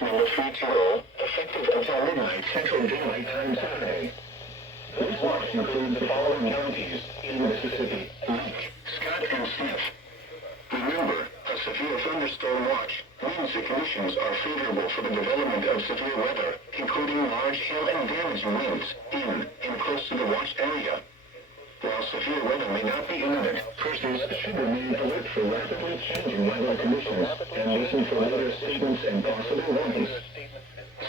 Watch number 320, effective until midnight Central Daylight Time Saturday. This watch includes the following counties in Mississippi: Lake, Scott, and Smith. Remember, a severe thunderstorm watch means the conditions are favorable for the development of severe weather, including large hail and damaging winds in and close to the watched area. While severe weather may not be imminent, persons should remain alert for rapidly changing weather conditions and listen for weather statements and possible warnings.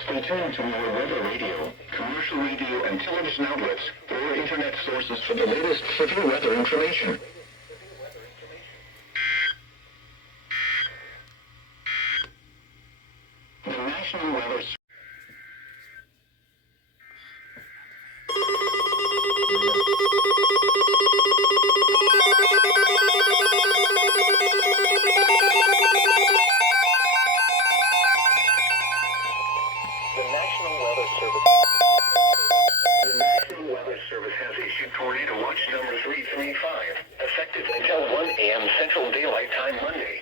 Stay tuned to our weather radio, commercial radio and television outlets, or internet sources for the latest severe weather information. The National Weather Service. Has issued Tornado Watch number 335, effective until 1 a.m. Central Daylight Time Monday.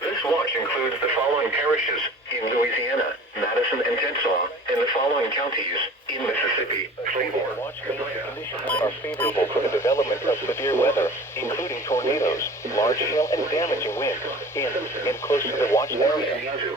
This watch includes the following parishes in Louisiana, Madison and Tensaw, and the following counties in Mississippi: Claiborne, Conditions are favorable for the development of severe weather, including tornadoes, large hail and damaging winds in and close to the watch area.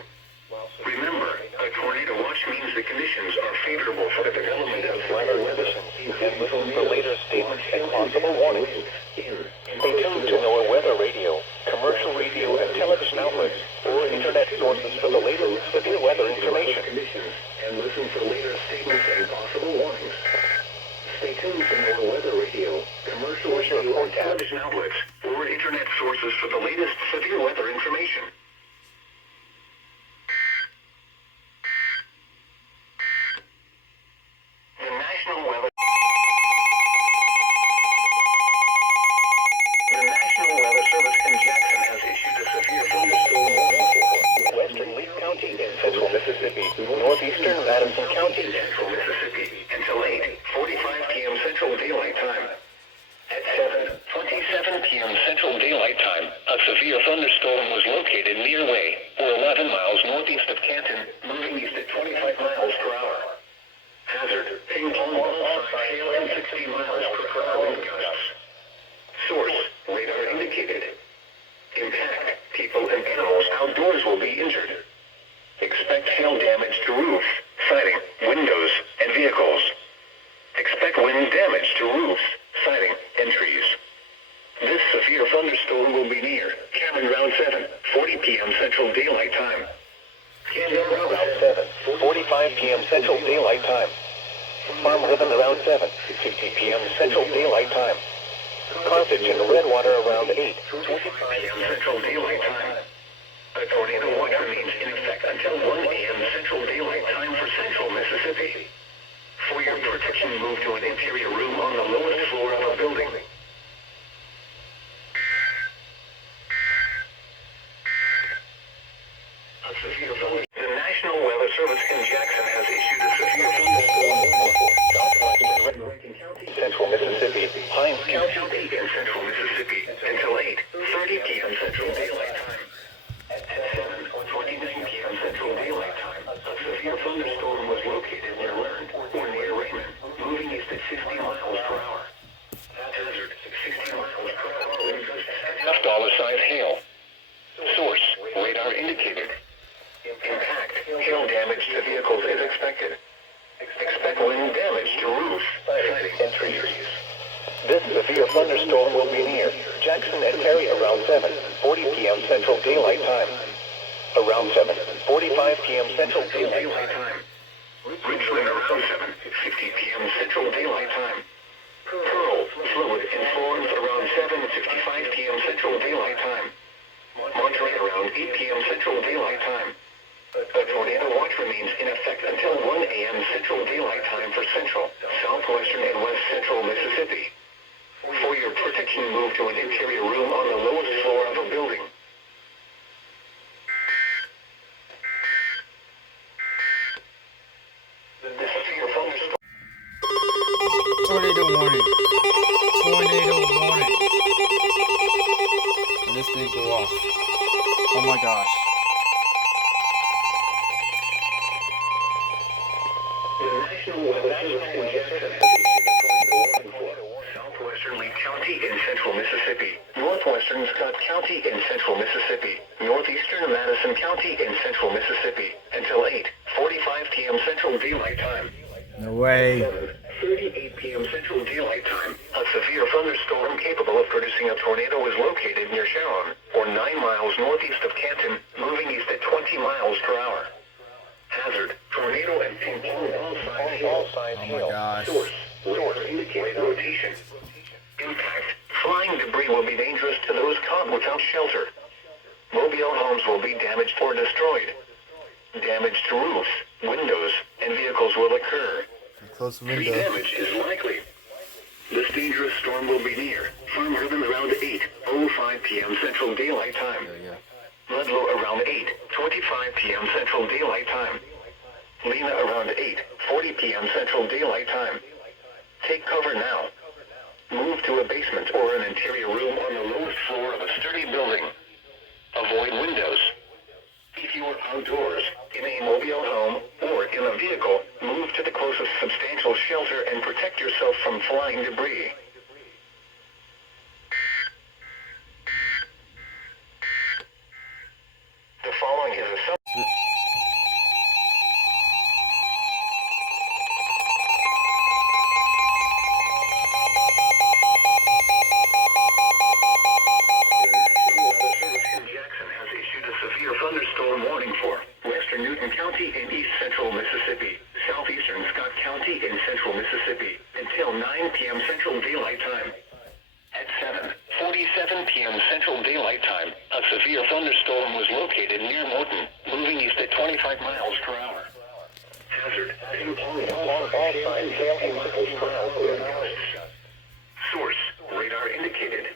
Remember, a tornado watch means the conditions are favorable for the development of weather conditions and listen for later statements and possible warnings. Stay tuned to our weather radio, commercial radio and television outlets, or internet sources for the latest severe weather information. And listen for later statements and possible warnings. Stay tuned to our weather radio, commercial radio and television outlets, or internet sources for the latest severe weather information. Northeastern Madison County, Central Mississippi, until 8:45 p.m. Central Daylight Time. At 7:27 p.m. Central Daylight Time, a severe thunderstorm was located near Way, or 11 miles northeast of Canton, moving east at 25 miles per hour. Hazard: ping pong ball size hail and 60 miles per hour wind gusts. Source: radar indicated. Impact: people and animals outdoors will be injured. Expect hail damage to roof, siding, windows, and vehicles. Expect wind damage to roofs, siding, and trees. This severe thunderstorm will be near Cameron Route 7, 40 p.m. Central Daylight Time. Cameron Route 7, 45 p.m. Central Daylight Time. Farm Ribbon Route 7, 50 p.m. Central Daylight Time. Carthage and Redwater around 8, 25 p.m. Central Daylight Time. A tornado watch remains in effect until 1 a.m. Central Daylight Time for Central Mississippi. For your protection, move to an interior room on the lowest floor of a building. The National Weather Service in Jackson has issued a severe thunderstorm warning for southwestern Rankin County, Central Mississippi, Hinds County, and Central Mississippi until 8:30 p.m. Central Daylight Time. At 7:29 p.m. Central Daylight Time, a severe thunderstorm was located near Learn, or near Raymond, moving east at 60 miles per hour. Hazard: 60 miles per hour wind gusts. $size hail. Source: radar indicated. Impact: hail damage to vehicles is expected. Expect wind damage to roofs, siding, and trees. This severe thunderstorm will be near Jackson and Perry around 7:40 p.m. Central Daylight Time. Around 7:45 p.m. Central Daylight Time. Richland around 7:50 p.m. Central Daylight Time. Pearl, fluid in Florence around 7:55 p.m. Central Daylight Time. Monterey around 8 p.m. Central Daylight Time. A tornado watch remains in effect until 1 a.m. Central Daylight Time for Central, Southwestern, and West Central Mississippi. For your protection, move to an interior room on the lowest floor of a building. This is your thunderstorm. Tornado warning. Tornado warning. And this didn't go off. Oh my gosh. National Weather Service in Jackson has issued a tornado warning for southwestern Lee County in central Mississippi, northwestern Scott County in central Mississippi, northeastern Madison County in central Mississippi, until 8:45 p.m. Central Daylight Time. No way. 7:38 p.m. Central Daylight Time. A severe thunderstorm capable of producing a tornado is located near Sharon, or 9 miles northeast of Canton, moving east at 20 miles per hour. Hazard: tornado and ping-pong ball size hail. Oh my gosh. Source indicate rotation. Impact: flying debris will be dangerous to those caught without shelter. Mobile homes will be damaged or destroyed. Damage to roofs, windows, and vehicles will occur. Close Tree window. damage is likely. This dangerous storm will be near Farm Urban around 8:05 p.m. Central Daylight Time. Ludlow around 8:25 p.m. Central Daylight Time. Lena around 8:40 p.m. Central Daylight Time. Take cover now. Move to a basement or an interior room on the lowest floor of a sturdy building. Avoid windows. If you are outdoors, in a mobile home, or in a vehicle, move to the closest substantial shelter and protect yourself from flying debris. The following is a thunderstorm warning for western Newton County in east central Mississippi, southeastern Scott County in central Mississippi, until 9 p.m. Central Daylight Time. At 7:47 p.m. Central Daylight Time, a severe thunderstorm was located near Morton, moving east at 25 miles per hour. Hazard: ping-pong ball size hail 50 miles per hour. Source: radar indicated.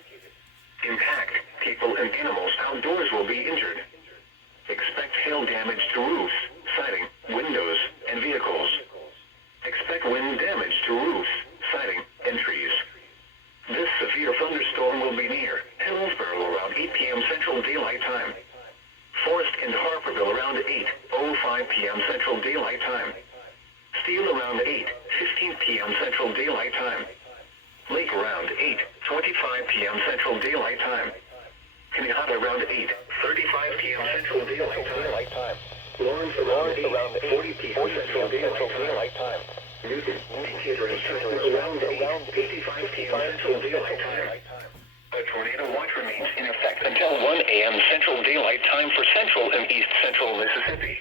Impact: people and animals outdoors will be injured. Expect hail damage to roofs, siding, windows, and vehicles. Expect wind damage to roofs, siding, and trees. This severe thunderstorm will be near Hillsborough around 8 p.m. Central Daylight Time. Forest and Harperville around 8:05 p.m. Central Daylight Time. Steele around 8:15 p.m. Central Daylight Time. Lake around 8:25 p.m. Central Daylight Time. Kinnehaha around 8:35 p.m. Central Daylight Time. Lawrence around 8:40 p.m. Central Daylight Time. Newton, Decatur, and Chester around 8:55 p.m. Central Daylight Time. A tornado watch remains in effect until 1 a.m. Central Daylight Time for central and east central Mississippi.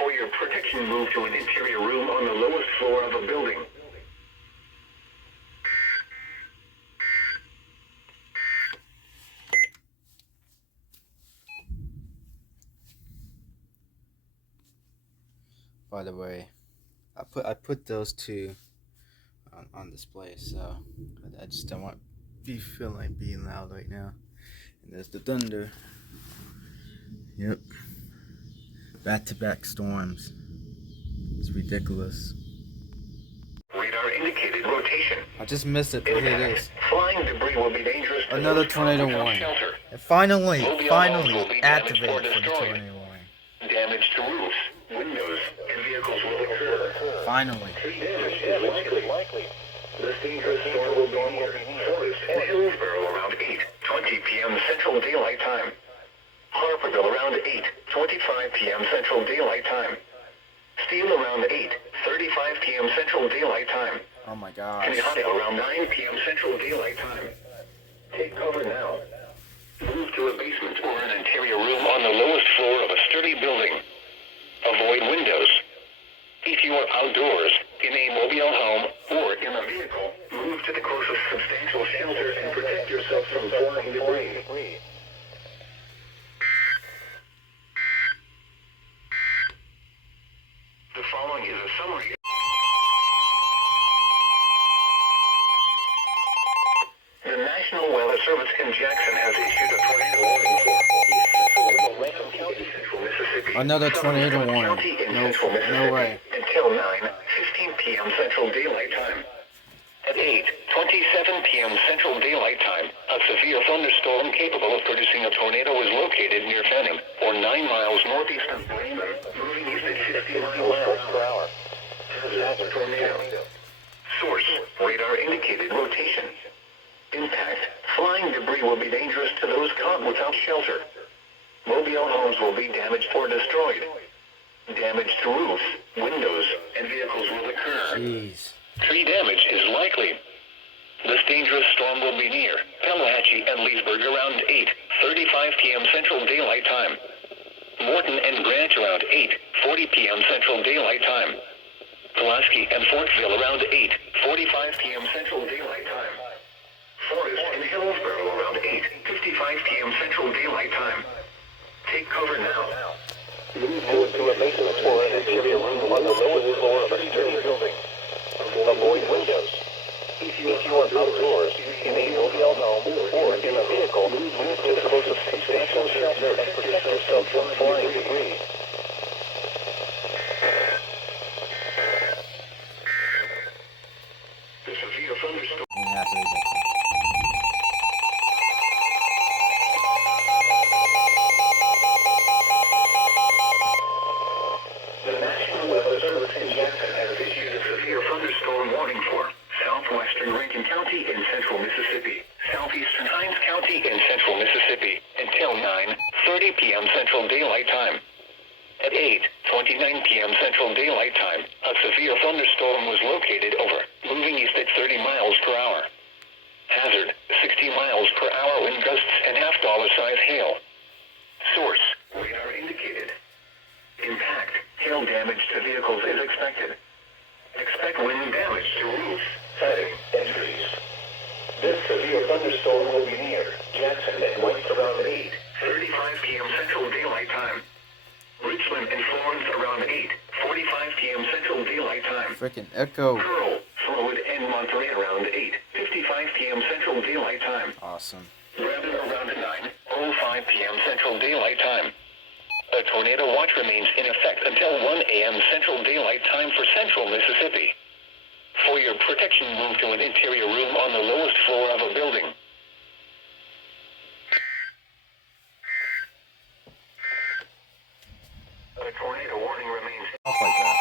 For your protection, move to an interior room on the lowest floor of a building. By the way, I put those two on display, so I just don't want be feeling like being loud right now. And there's the thunder. Yep. Back-to-back storms. It's ridiculous. Radar indicated rotation. I just missed it, but here it is. Flying debris will be dangerous to Another those tornado without warning. shelter. And finally Mobile will be damaged or activated for the destroyed. tornado warning. Damage to roofs, windows, and vehicles will occur. Finally. Tree damage is likely. This dangerous storm will be near Forest and Hillsborough around 8:20 p.m. Central Daylight Time. Harperville around 8:25 p.m. Central Daylight Time. Steele around 8:35 p.m. Central Daylight Time. Oh my gosh. Kinnehaha around 9 p.m. Central Daylight Time. Take cover now. Move to a basement or an interior room on the lowest floor of a sturdy building. Avoid windows. If you are outdoors, in a mobile home, or in a vehicle, move to the closest substantial shelter and protect yourself from flying debris. The following is a summary. The National Weather Service in Jackson has issued a tornado warning for East Central County, Central Mississippi. Another tornado Southern warning. County in No, Central no Mississippi way. Until 9:15 p.m. Central Daylight Time. At 8:27 p.m. Central Daylight Time, a severe thunderstorm capable of producing a tornado is located near Fanning, or 9 miles northeast of Bremen, moving east at 50 miles per hour. hazard tornado. Source, radar indicated rotation. Impact, flying debris will be dangerous to those caught without shelter. Mobile homes will be damaged or destroyed. Damage to roofs, windows, and vehicles will occur. Jeez. Tree damage is likely. This dangerous storm will be near Pelahatchie and Leesburg around 8:35 p.m. Central Daylight Time. Morton and Branch around 8:40 p.m. Central Daylight Time. Pulaski and Fortville around 8:45 p.m. Central Daylight Time. Forest and Hillsborough around 8:55 p.m. Central Daylight Time. Take cover now. Move to a basement floor and interior room on the lowest floor of a sturdy building. Avoid windows. If you are outdoors, in a mobile home, or in a vehicle, move to the closest substantial shelter and protect yourself from flying debris. The severe thunderstorm. Yeah, that's what he said. The National Weather Service in Jackson has issued a severe thunderstorm warning for southwestern Rankin County in central Mississippi, southeastern Hinds County in central Mississippi, until 9:30 p.m. Central Daylight Time. At 8:29 p.m. Central Daylight Time, a severe thunderstorm was located over, moving east at 30 miles per hour. Hazard, 60 miles per hour wind gusts and half-dollar size hail. Source, radar indicated. Impact, hail damage to vehicles is expected. Expect wind damage to roofs, siding, and trees. This severe thunderstorm will be near Jackson and White around 8:35 p.m. Central Daylight Time. Richland and Florence around 8:45 p.m. Central Daylight Time. Freaking echo. Pearl, Flowood, and Monterey around 8:55 p.m. Central Daylight Time. Awesome. Brandon around 9:05 p.m. Central Daylight Time. A tornado watch remains in effect until 1 a.m. Central Daylight Time for central Mississippi. For your protection, move to an interior room on the lowest floor of a building. A tornado warning remains. Off like that.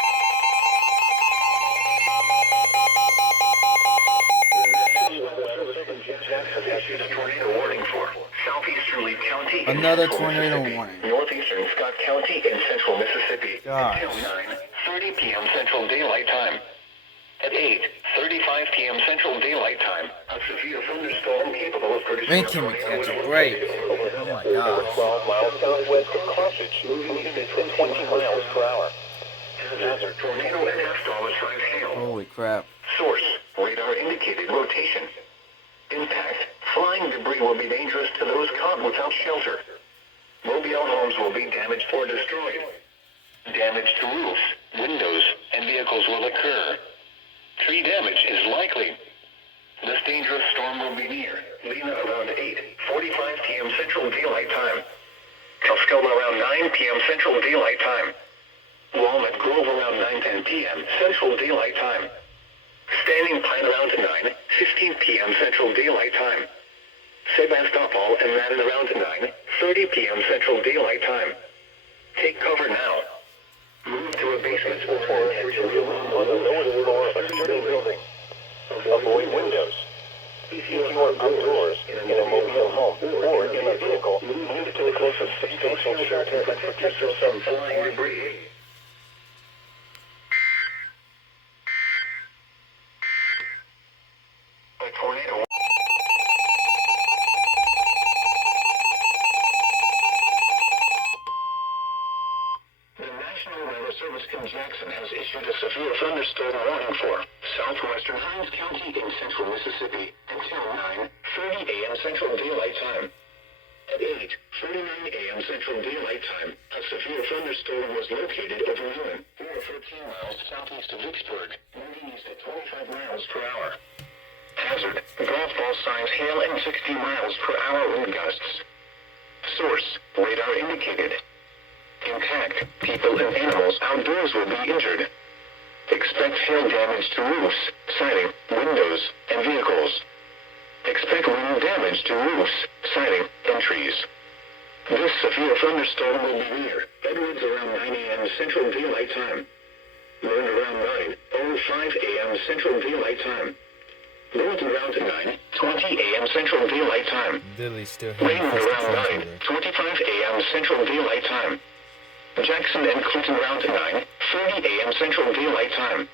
Jackson issued a tornado warning for southeastern Lee County. Another tornado warning. Northeastern Scott County in central Mississippi. Gosh. Until 9:30 p.m. Central Daylight Time. At 8:35 p.m. Central Daylight Time, a severe thunderstorm capable of producing When can we catch a break? Oh my gosh. 12 miles southwest of Carthage, moving east at 20 miles per hour. Hazard, tornado and half-dollar size hail. Holy crap. Source, radar indicated rotation. Impact, flying debris will be dangerous to those caught without shelter. Mobile homes will be damaged or destroyed. Damage to roofs, windows, and vehicles will occur. Tree damage is likely. This dangerous storm will be near Lena around 8:45 p.m. Central Daylight Time. Tusculum around 9 p.m. Central Daylight Time. Walnut Grove around 9:10 p.m. Central Daylight Time. Standing Pine around 9:15 p.m. Central Daylight Time. Sebastopol and Madden around 9:30 p.m. Central Daylight Time. Take cover now. Move to a basement Or an interior room on the lowest floor of a sturdy building. Avoid windows. If you are outdoors, in a mobile home, or in a vehicle, move to the closest substantial shelter and protect yourself from flying debris. A tornado. The National Weather Service in Jackson has issued a severe thunderstorm warning for southwestern Hinds County in central Mississippi until 9:30 a.m. Central Daylight Time. At 8:39 a.m. Central Daylight Time, a severe thunderstorm was located over Newman, 13 miles southeast of Vicksburg, moving east at 25 miles per hour. Hazard, golf ball size hail and 60 miles per hour wind gusts. Source, radar indicated. Impact, people and animals outdoors will be injured. Expect hail damage to roofs, siding, windows, and vehicles. Expect wind damage to roofs, siding, and trees. This severe thunderstorm will be near Edwards around 9 a.m. Central Daylight Time. Wind around 9:05 a.m. Central Daylight Time. Northern Route 9, 20 a.m. Central Daylight Time. Literally still Rain having first around 9, translator. 25 a.m. Central Daylight Time. Jackson and Clinton Route 9, 30 a.m. Central Daylight Time.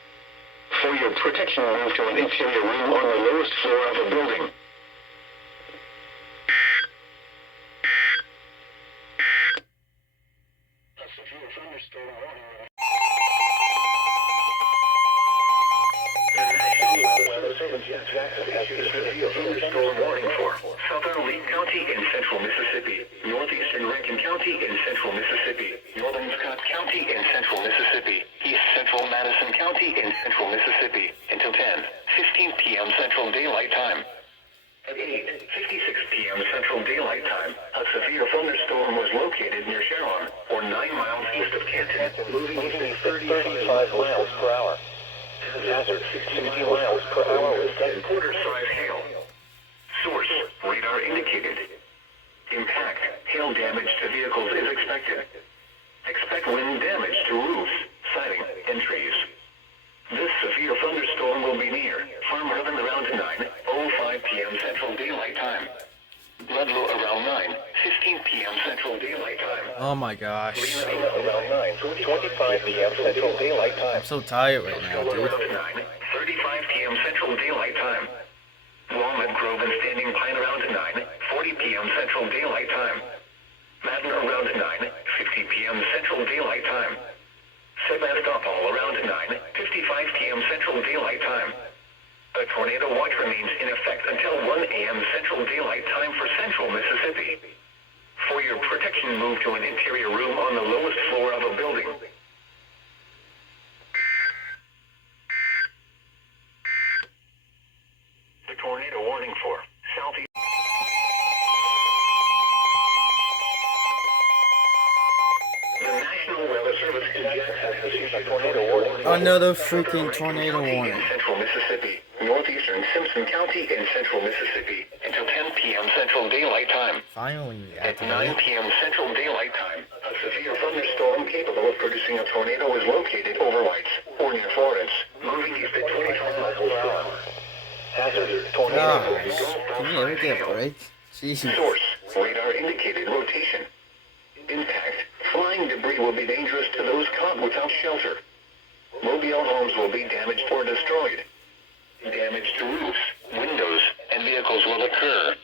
For your protection, move to an interior room on the lowest floor of a building. A severe thunderstorm warning. The National Weather Service in Jackson has issued a severe thunderstorm warning for southern Lee County in central Mississippi, northeastern Rankin County in central Mississippi, northern Scott County in central Mississippi, east central Madison County in central Mississippi, until 10:15 p.m. Central Daylight Time. At 8:56 p.m. Central Daylight Time, a severe thunderstorm was located near Sharon, or 9 miles east of Canton, moving at 35 miles per hour. Hazard 60 miles per hour with quarter-size hail. Source, radar indicated. Impact, hail damage to vehicles is expected. Expect wind damage to roofs, siding, and trees. This severe thunderstorm will be near Farm Ribbon around 9:05 p.m. Central Daylight Time. Ludlow around 9:15 p.m. Central Daylight Time. Oh my gosh. Around 9:25 p.m. Central Daylight Time. I'm so tired right now, dude. 9:35 p.m. Central Daylight Time. Walnut Grove and Standing Pine around 9:40 p.m. Central Daylight Time. Madden around 9:50 p.m. Central Daylight Time. Sebastopol around 9:55 p.m. Central Daylight Time. A tornado watch remains in effect until 1 a.m. Central Daylight Time for central Mississippi. For your protection, move to an interior room on the lowest floor of a building. The tornado warning for southeast. The National Weather Service in Jackson has issued a tornado warning. Another freaking tornado warning. In central Mississippi, northeastern Simpson County in central Mississippi, until 10 p.m. Central Daylight Time. Finally, At 9 p.m. Central Daylight Time, a severe thunderstorm capable of producing a tornado is located over Whites, or near Florence, moving east at 25 miles per hour. Hazard, tornado. Gosh, can you ever get a break? Jeez. Source, radar indicated rotation. Impact, flying debris will be dangerous to those caught without shelter. Mobile homes will be damaged or destroyed. Damage to roofs, windows, and vehicles will occur.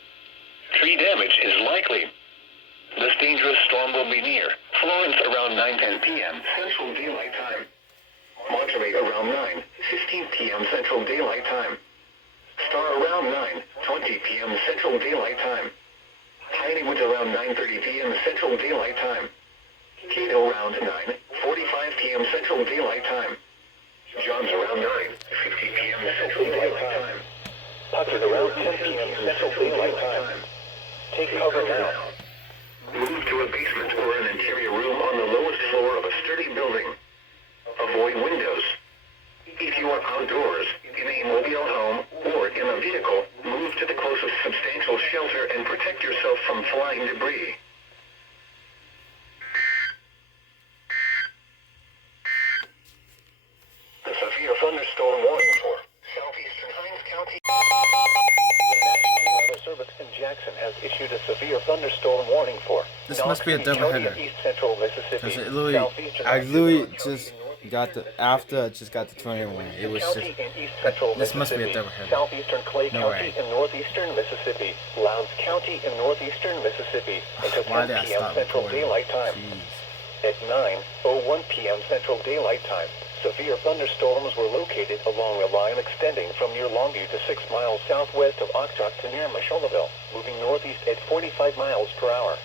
Tree damage is likely. This dangerous storm will be near Florence around 9:10 p.m. Central Daylight Time. Monterey around 9:15 p.m. Central Daylight Time. Star around 9:20 p.m. Central Daylight Time. Pineywood around 9:30 p.m. Central Daylight Time. Cato around 9:45 p.m. Central Daylight Time. Johns around 9:50 p.m. Central Daylight Time. Puckett around 10 p.m. Central Daylight Time. Take cover now. Move to a basement or an interior room on the lowest floor of a sturdy building. Avoid windows. If you are outdoors, in a mobile home, or in a vehicle, move to the closest substantial shelter and protect yourself from flying debris. The severe thunderstorm warning for southeastern Hines County. The National Weather Service in Jackson has issued a severe thunderstorm warning for This must be a double County, header. East Central Mississippi, Because I literally just got after I just got the tornado warning. It was just, County in East Central this must be a Mississippi, double header. Southeastern Clay No County way. in northeastern Mississippi, Lowndes County in northeastern Mississippi until Why 10 did I p.m. stop Central recording? Daylight Time. Jeez. At 9:01 p.m. Central Daylight Time, severe thunderstorms were located along a line extending from near Longview to 6 miles southwest of Octok to near Mashonaville, moving northeast at 45 miles per hour.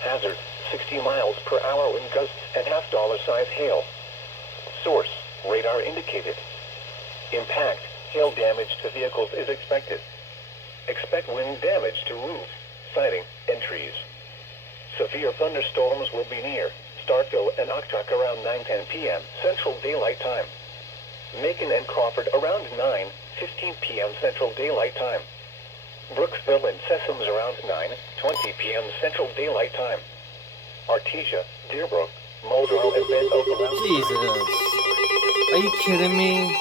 Hazard, 60 miles per hour wind gusts and half-dollar-size hail. Source, radar indicated. Impact, hail damage to vehicles is expected. Expect wind damage to roofs, siding, and trees. Severe thunderstorms will be near Starkville and Octok around 9:10 p.m. Central Daylight Time. Macon and Crawford around 9:15 p.m. Central Daylight Time. Brooksville and Sessoms around 9:20 p.m. Central Daylight Time. Artesia, Deerbrook, Muldrow, and Bend Oak around Jesus. Are you kidding me?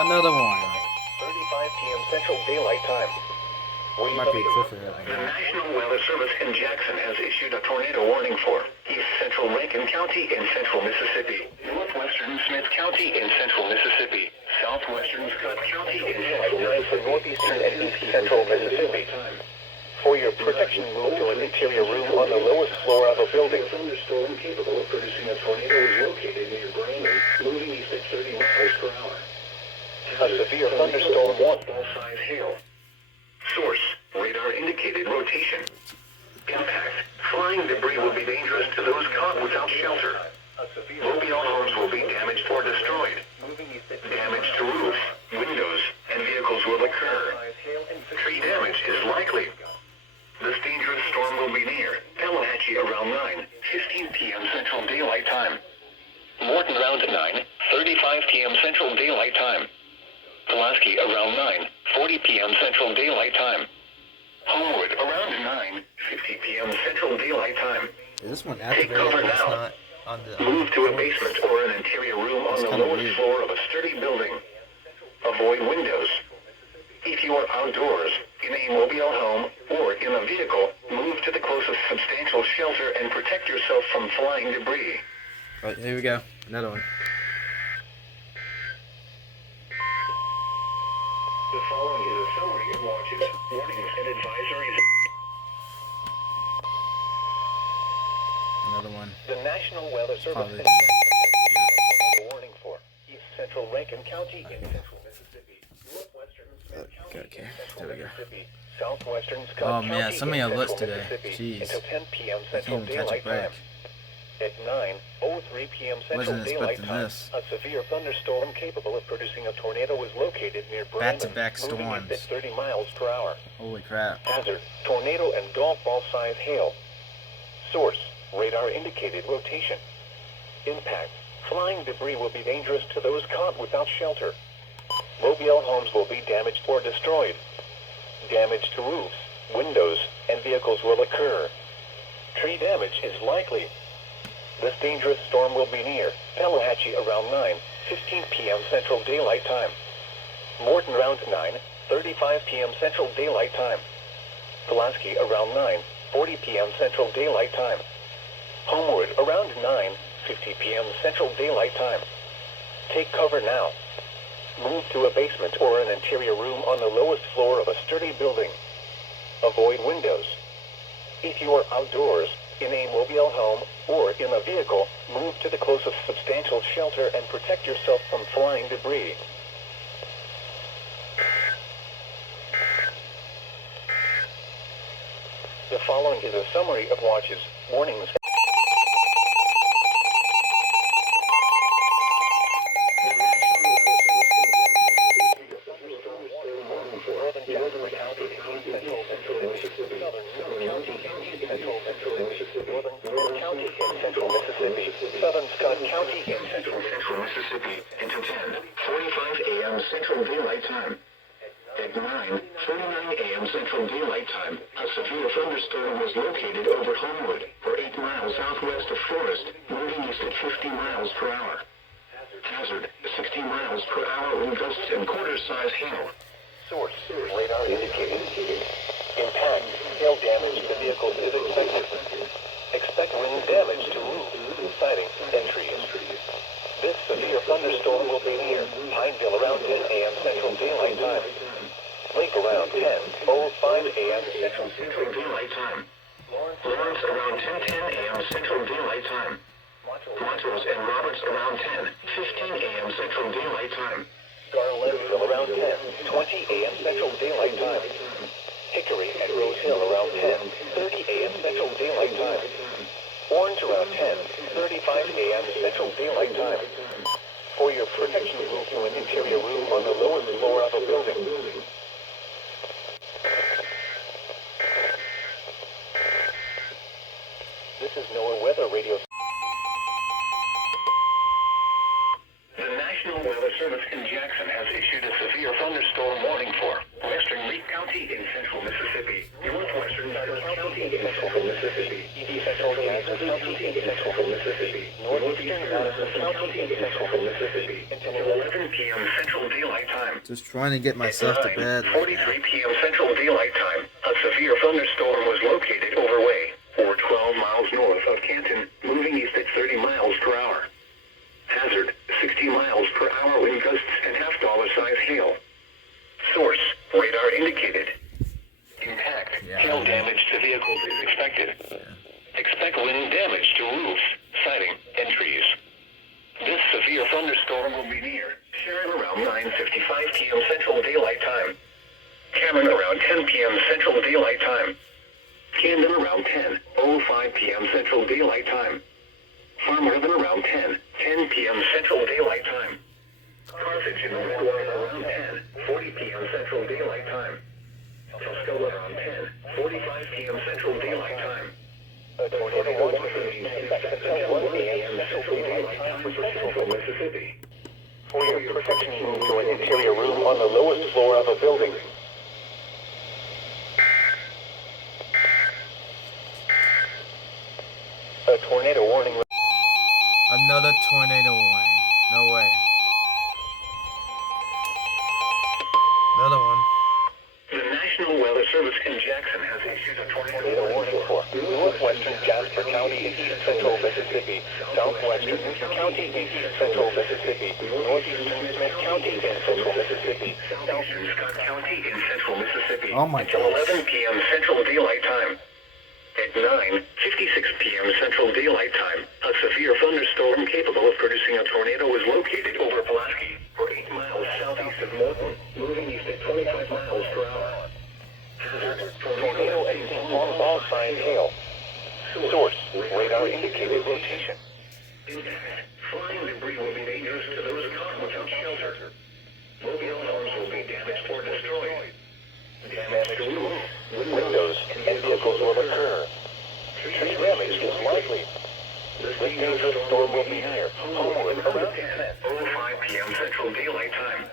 Another one. 35 p.m. Central Daylight Time. Might be a cliffhanger. The National Weather Service in Jackson has issued a tornado warning for East Central Rankin County in central Mississippi, northwestern Smith County in central Mississippi, southwestern Scott County in central For northeastern and east central Mississippi. For your protection, move to an interior room on the lowest floor of a building. A thunderstorm capable of producing a tornado is located near Brandon, moving east at 30 miles per hour. A severe thunderstorm warning. Ball-size hail. Source, radar indicated rotation. Impact, flying debris will be dangerous to those caught without shelter. Mobile homes will be damaged or destroyed. Damage to roofs, windows, and vehicles will occur. Tree damage is likely. This dangerous storm will be near Tallahatchie around 9:15 p.m. Central Daylight Time. Morton around 9:35 p.m. Central Daylight Time. Pulaski around 9:40 p.m. Central Daylight Time. Homewood around 9:50 p.m. Central Daylight Time. Is this one Take activated? cover It's now. not on the. Move to a basement or an interior room on That's the kinda lowest weird. floor of a sturdy building. Avoid windows. If you are outdoors, in a mobile home, or in a vehicle, move to the closest substantial shelter and protect yourself from flying debris. Right, here we go. Another one. The following is a summary of watches, warnings, and advisories. Another one. The National Weather Service Probably. has issued a warning for East Central Rankin County in central Mississippi, northwestern Smith County Okay, in central there we go. Mississippi, southwestern Scott Oh, County man, so many in alerts central today. Mississippi Jeez. until 10 p.m. I Central can't even catch a Daylight break. Time. At 9:03 p.m. Central Wasn't Daylight expecting Time, this. a severe thunderstorm capable of producing a tornado was located near Brandon, Back-to-back moving storms. at 30 miles per hour. Holy crap. Hazard, tornado and golf ball size hail. Source, radar indicated rotation. Impact, flying debris will be dangerous to those caught without shelter. Mobile homes will be damaged or destroyed. Damage to roofs, windows, and vehicles will occur. Tree damage is likely. This dangerous storm will be near Tallahatchie around 9:15 p.m. Central Daylight Time. Morton around 9:35 p.m. Central Daylight Time. Pulaski around 9:40 p.m. Central Daylight Time. Homewood around 9:50 p.m. Central Daylight Time. Take cover now. Move to a basement or an interior room on the lowest floor of a sturdy building. Avoid windows. If you are outdoors, in a mobile home, or in a vehicle, move to the closest substantial shelter and protect yourself from flying debris. The following is a summary of watches, warnings, Northern Jasper County, Central Mississippi, Southern County, Central Mississippi, Northern County in Central Mississippi, Southern Scott County in Central Mississippi into 10:45 a.m. Central Daylight Time. At 9:49 a.m. Central Daylight Time, a severe thunderstorm was located over Homewood, or 8 miles southwest of Forest, moving east at 50 miles per hour. Hazard, 60 miles per hour wind gusts and quarter-size hail. Source, radar indicating. Impact, hail damage to vehicles is expected. Expect wind damage to roofs, sidings, and trees. This severe thunderstorm will be near Pineville around 10 a.m. Central Daylight Time. Lake around 10:05 a.m. Central Daylight Time. Lawrence around 10:10 a.m. Central Daylight Time. Montrose and Roberts around 10:15 a.m. Central Daylight Time. Garlandville around 10:20 a.m. Central Daylight Time. Hickory and Rose Hill around 10:30 a.m. Central Daylight Time. Orange around 10:35 a.m. Central Daylight Time. For your protection, move to an interior room on the lowest floor of a building. This is NOAA Weather Radio. The National Weather Service in Jackson has issued a severe thunderstorm warning for western Lee County in central Mississippi, northwestern Scott County in central Mississippi, East Central Jackson County County in central Mississippi, northeastern Madison County in central Mississippi, until 11 p.m. Central Daylight Time. Just trying to get myself to bed right 43 now. p.m. Central Daylight Time, a severe thunderstorm was located over Way, or 12 miles north of Canton, moving east at 30 miles per hour. Hazard, 60 miles per hour wind gusts and half-dollar size hail. Source, radar indicated. Impact, hail damage to vehicles is expected. Expect wind damage to roofs, siding, and trees. This severe thunderstorm will be near Sharon around 9:55 p.m. Central Daylight Time. Cameron around 10 p.m. Central Daylight Time. Camden around 10:05 p.m. Central Daylight Time. Farm Ribbon around 10 p.m. Central Daylight Time. Carthage in the Redwater around 10:40 p.m. Central Daylight Time. Tuscola around 10:45 p.m. Central Daylight Time. a tornado warning is in effect until 1 a.m. Central Daylight Time for central Mississippi. For your protection, move to an interior room on the lowest floor of a building. A tornado warning. Another tornado warning. No way. Another one. The National Weather Service in Jackson has issued a tornado warning For northwestern Jasper County in east central Mississippi, southwestern Newton County in east central Mississippi, northeastern Smith County in central Mississippi, southeastern Scott County in central Mississippi Oh my until gosh. 11 p.m. Central Daylight Time. At 9:56 p.m. Central Daylight Time, a severe thunderstorm capable of producing a tornado was located over Pulaski, or 8 miles southeast of Morton, moving east at 25 miles per hour. Hazard, tornado and storm ball sign hail. Source, radar indicated rotation. Impact, flying debris will be dangerous to those caught without shelter. Mobile homes will be damaged or destroyed. Damage to roofs, Windows and vehicles will occur. Tree damage is likely. This dangerous storm will be near Homewood around 10:05 p.m. Central Daylight Time.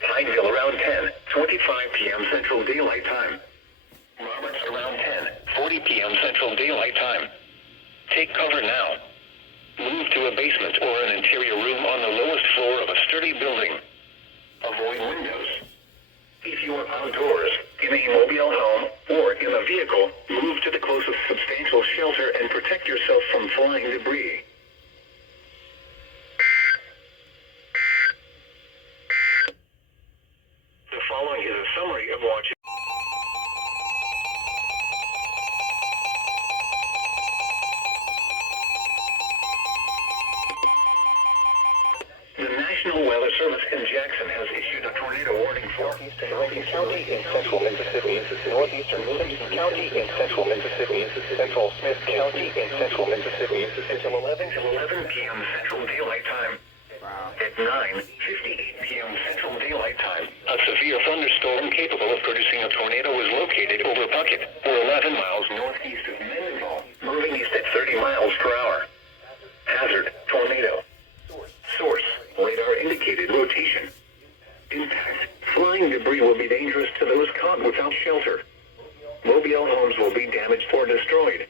Pineville around 10:25 p.m. Central Daylight Time. Roberts around 10:40 p.m. Central Daylight Time. Take cover now. Move to a basement or an interior room on the lowest floor of a sturdy building. Avoid windows. If you are outdoors, in a mobile home, or in a vehicle, move to the closest substantial shelter and protect yourself from flying debris. The following is a summary of watching. The National Weather Service in Jackson has issued a tornado warning for northeastern Lincoln County in central Mississippi, northeastern Simpson County in central Mississippi, central Smith County in central Mississippi, until 11 p.m. Central Daylight Time. Wow. At 9:58 p.m. Central Daylight Time, a severe thunderstorm capable of producing a tornado was located over Puckett, or 11 miles northeast of Mendenhall, moving east at 30 miles per hour. Hazard, tornado. Source, radar indicated rotation. Impact, flying debris will be dangerous to those caught without shelter. Mobile homes will be damaged or destroyed.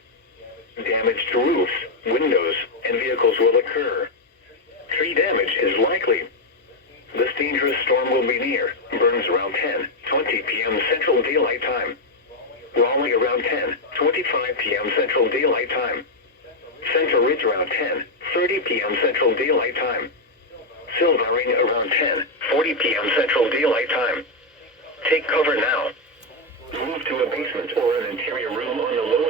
Damage to roofs, windows, and vehicles will occur. Tree damage is likely. This dangerous storm will be near Burns around 10:20 p.m. Central Daylight Time. Raleigh around 10:25 p.m. Central Daylight Time. Central Ridge around 10:30 p.m. Central Daylight Time. Silver Ring around 10:40 p.m. Central Daylight Time. Take cover now. Move to a basement or an interior room on the lowest